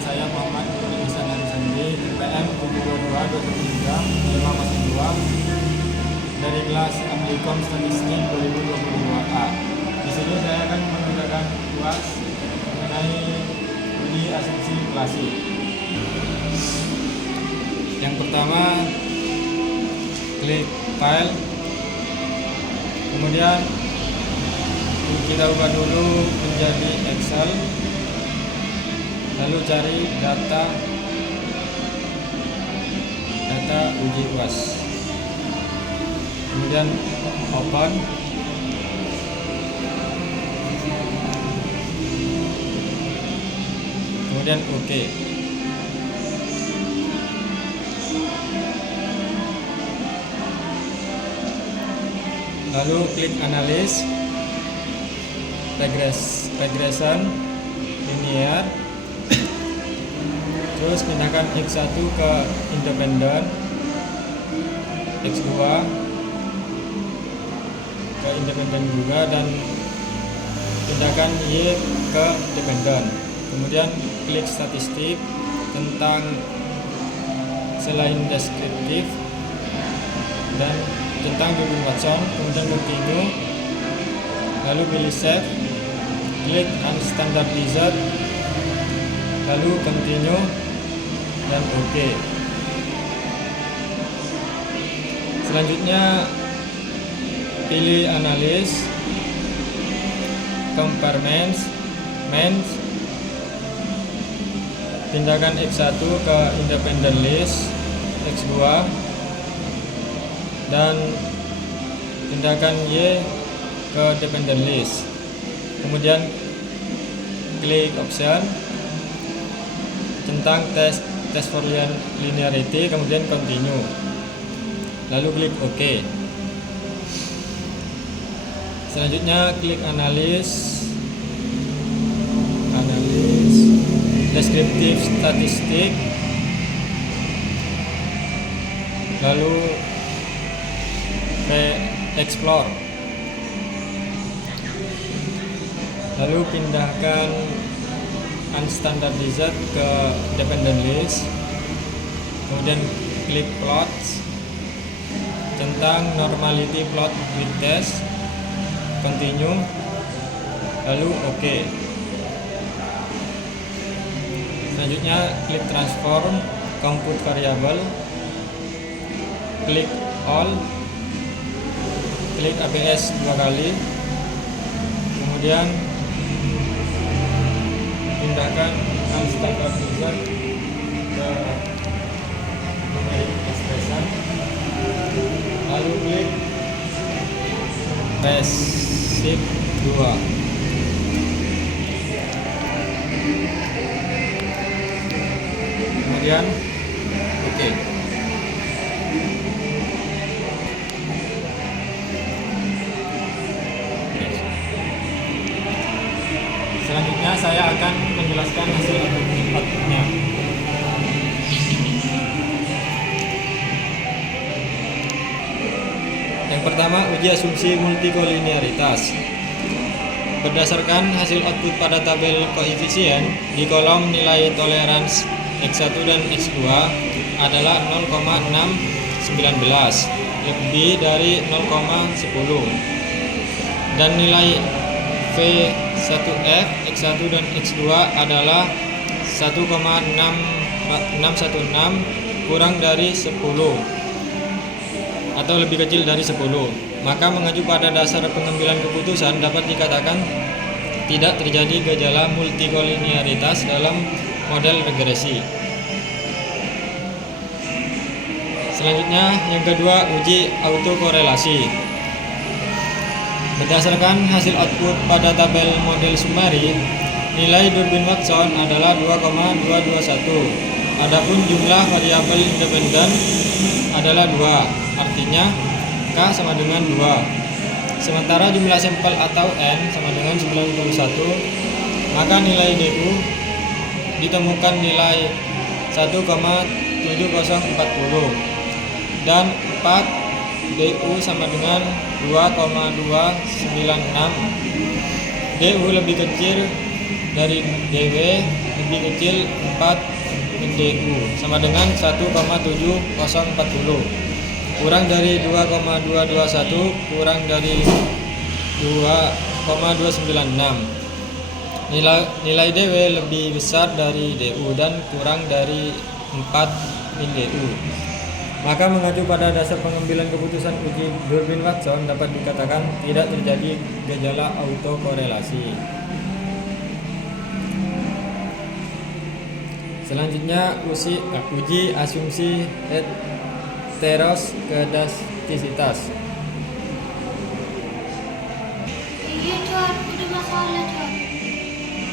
saya Muhammad Nurul Ihsan Sandi, PM 722-2023-502 dari kelas Amlikom Statistik 2022A. Di sini saya akan menggunakan UAS mengenai uji asumsi klasik. Yang pertama, klik file, kemudian kita ubah dulu menjadi Excel, lalu cari data uji UAS, kemudian open, kemudian OK. Lalu klik analis, regression, linear, terus pindahkan X1 ke independen, X2 ke independen juga, dan pindahkan Y ke dependen. Kemudian klik statistik tentang selain deskriptif dan tentang Durbin Watson, kemudian continue, lalu pilih save, klik unstandardized, lalu continue dan OK. Selanjutnya pilih analis, compare mains, pindahkan X1 ke independent list, X2, dan pindahkan Y ke dependent list. Kemudian klik option tentang test for linearity, kemudian continue, lalu klik OK. Selanjutnya klik analis, deskriptif statistik, lalu explore, lalu pindahkan unstandardized ke dependent list, kemudian klik plots tentang normality plot with test, continue, lalu OK. Selanjutnya klik transform compute variable, klik all, klik ABS 2 kali, kemudian pindahkan unstandardized ke numeric expression, lalu klik shift 2. Kemudian OK. Selanjutnya saya akan menjelaskan hasil outputnya. Yang pertama, uji asumsi multikolinearitas. Berdasarkan hasil output pada tabel koefisien, di kolom nilai toleransi X1 dan X2 adalah 0,619, lebih dari 0,10, dan nilai V1F X1 dan X2 adalah 1,616 kurang dari 10 atau lebih kecil dari 10. Maka mengacu pada dasar pengambilan keputusan dapat dikatakan tidak terjadi gejala multikolinearitas dalam model regresi. Selanjutnya, yang kedua, uji autokorelasi. Berdasarkan hasil output pada tabel model summary, nilai Durbin Watson adalah 2,221. Adapun jumlah variabel independen adalah 2, artinya K sama dengan 2. Sementara jumlah sampel atau N sama dengan 91, maka nilai DU ditemukan nilai 1,7040 dan 4 DU sama dengan 2,296. DU lebih kecil dari DW lebih kecil 4 min DU sama dengan 1,7040 kurang dari 2,221 kurang dari 2,296. Nilai DW lebih besar dari DU dan kurang dari 4 min DU. Maka mengacu pada dasar pengambilan keputusan uji Durbin-Watson dapat dikatakan tidak terjadi gejala autokorelasi. Selanjutnya uji asumsi heteroskedastisitas.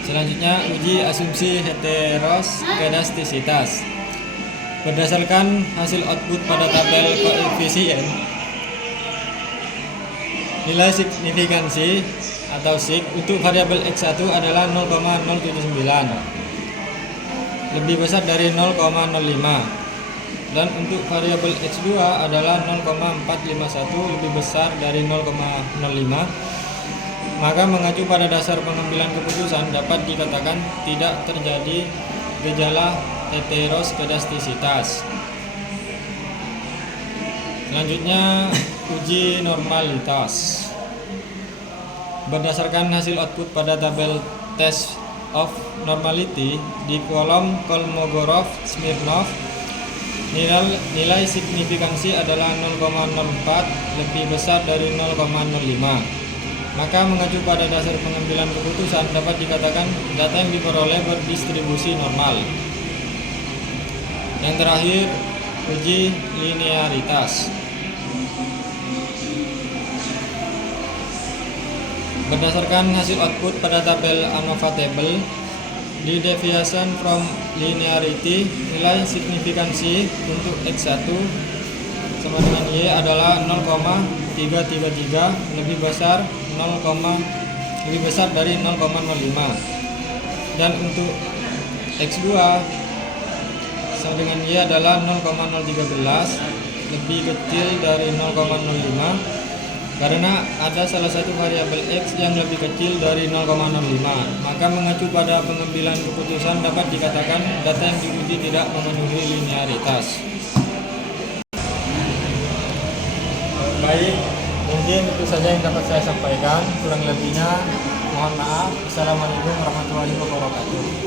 Selanjutnya uji asumsi heteroskedastisitas. Berdasarkan hasil output pada tabel koefisien, nilai signifikansi atau sig untuk variabel X1 adalah 0,079, lebih besar dari 0,05, dan untuk variabel X2 adalah 0,451, lebih besar dari 0,05. Maka mengacu pada dasar pengambilan keputusan dapat dikatakan tidak terjadi gejala heteroskedastisitas. Selanjutnya uji normalitas. Berdasarkan hasil output pada tabel test of normality di kolom Kolmogorov-Smirnov, nilai signifikansi adalah 0,04, lebih besar dari 0,05. Maka mengacu pada dasar pengambilan keputusan dapat dikatakan data yang diperoleh berdistribusi normal. Yang terakhir, uji linearitas. Berdasarkan hasil output pada tabel ANOVA table, di deviation from linearity, nilai signifikansi untuk X1 sama dengan Y adalah 0,333, lebih besar dari 0,05. Dan untuk X2 sama dengan Y adalah 0,013, lebih kecil dari 0,05 karena ada salah satu variabel X yang lebih kecil dari 0,05. Maka mengacu pada pengambilan keputusan dapat dikatakan data yang diuji tidak memenuhi linearitas. Baik, mungkin itu saja yang dapat saya sampaikan. Kurang lebihnya mohon maaf. Assalamualaikum warahmatullahi wabarakatuh.